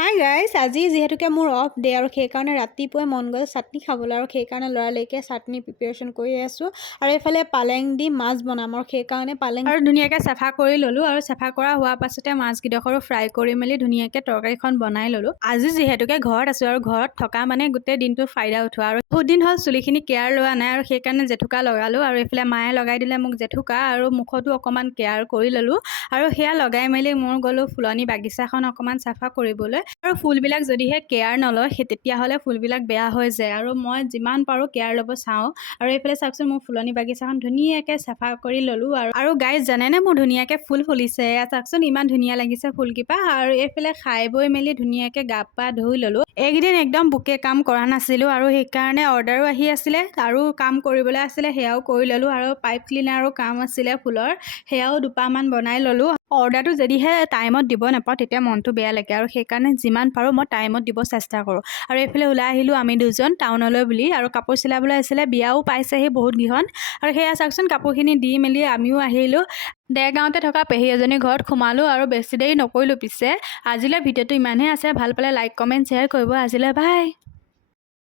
Hi guys, আজি যিহেতুকে মোৰ অফ ডে আৰু সেইকাৰণে ৰাতিপুৱাই মন গ'ল চাটনি খাবলৈ আৰু সেইকাৰণে লৰালৰিকে চাটনি প্ৰিপেৰেশ্যন কৰি আছোঁ আৰু এইফালে পালেং দি মাছ বনাম আৰু সেইকাৰণে পালেং আৰু ধুনীয়াকৈ চাফা কৰি ল'লোঁ আৰু চাফা কৰা হোৱাৰ পাছতে মাছকেইডোখৰো ফ্ৰাই কৰি মেলি ধুনীয়াকৈ তৰকাৰীখন বনাই ল'লোঁ। আজি যিহেতুকে ঘৰত আছোঁ আৰু ঘৰত থকা মানে গোটেই দিনটো ফাইদা উঠোৱা আৰু বহুত দিন হ'ল চুলিখিনি কেয়াৰ লোৱা নাই আৰু সেইকাৰণে জেঠুকা লগালোঁ আৰু এইফালে মায়ে লগাই দিলে মোক জেঠুকা আৰু মুখতো অকণমান কেয়াৰ কৰি ল'লোঁ আৰু সেয়া লগাই মেলি মই গ'লোঁ ফুলনি বাগিচাখন অকণমান চাফা কৰিবলৈ আৰু ফুলবিলাক যদিহে কেয়াৰ নলয় তেতিয়াহ'লে ফুলবিলাক বেয়া হৈ যায় আৰু মই যিমান পাৰোঁ কেয়াৰ ল'ব চাওঁ আৰু এইফালে চাওকচোন মোৰ ফুলনি বাগিচাখন ধুনীয়াকৈ চাফা কৰি ল'লোঁ আৰু গাইজ জানেনে মোৰ ধুনীয়াকৈ ফুল ফুলিছে চাওকচোন ইমান ধুনীয়া লাগিছে ফুলকেইপা আৰু এইফালে খাই বৈ মেলি ধুনীয়াকৈ গা পা ধুই ল'লোঁ। এইকেইদিন একদম বুকে কাম কৰা নাছিলোঁ আৰু সেইকাৰণে অৰ্ডাৰো আহি আছিলে আৰু কাম কৰিবলৈ আছিলে সেয়াও কৰি ল'লোঁ আৰু পাইপ ক্লিনাৰো কাম আছিলে ফুলৰ সেয়াও দুপাহমান বনাই ল'লোঁ। অৰ্ডাৰটো যদিহে টাইমত দিব নাপাওঁ তেতিয়া মনটো বেয়া লাগে আৰু সেইকাৰণে যিমান পাৰোঁ মই টাইমত দিব চেষ্টা কৰোঁ আৰু এইফালে ওলাই আহিলোঁ আমি দুজন টাউনলৈ বুলি আৰু কাপোৰ চিলাবলৈ আছিলে বিয়াও পাইছেহি বহুত গিখন আৰু সেয়া চাওকচোন কাপোৰখিনি দি মেলি আমিও আহিলোঁ। দেৰগাঁৱতে থকা পেহী এজনীৰ ঘৰত সোমালোঁ আৰু বেছি দেৰি নকৰিলোঁ। পিছে আজিলৈ ভিডিঅ'টো ইমানহে আছে, ভাল পালে লাইক কমেণ্ট শ্বেয়াৰ কৰিব। আজিলৈ বাই।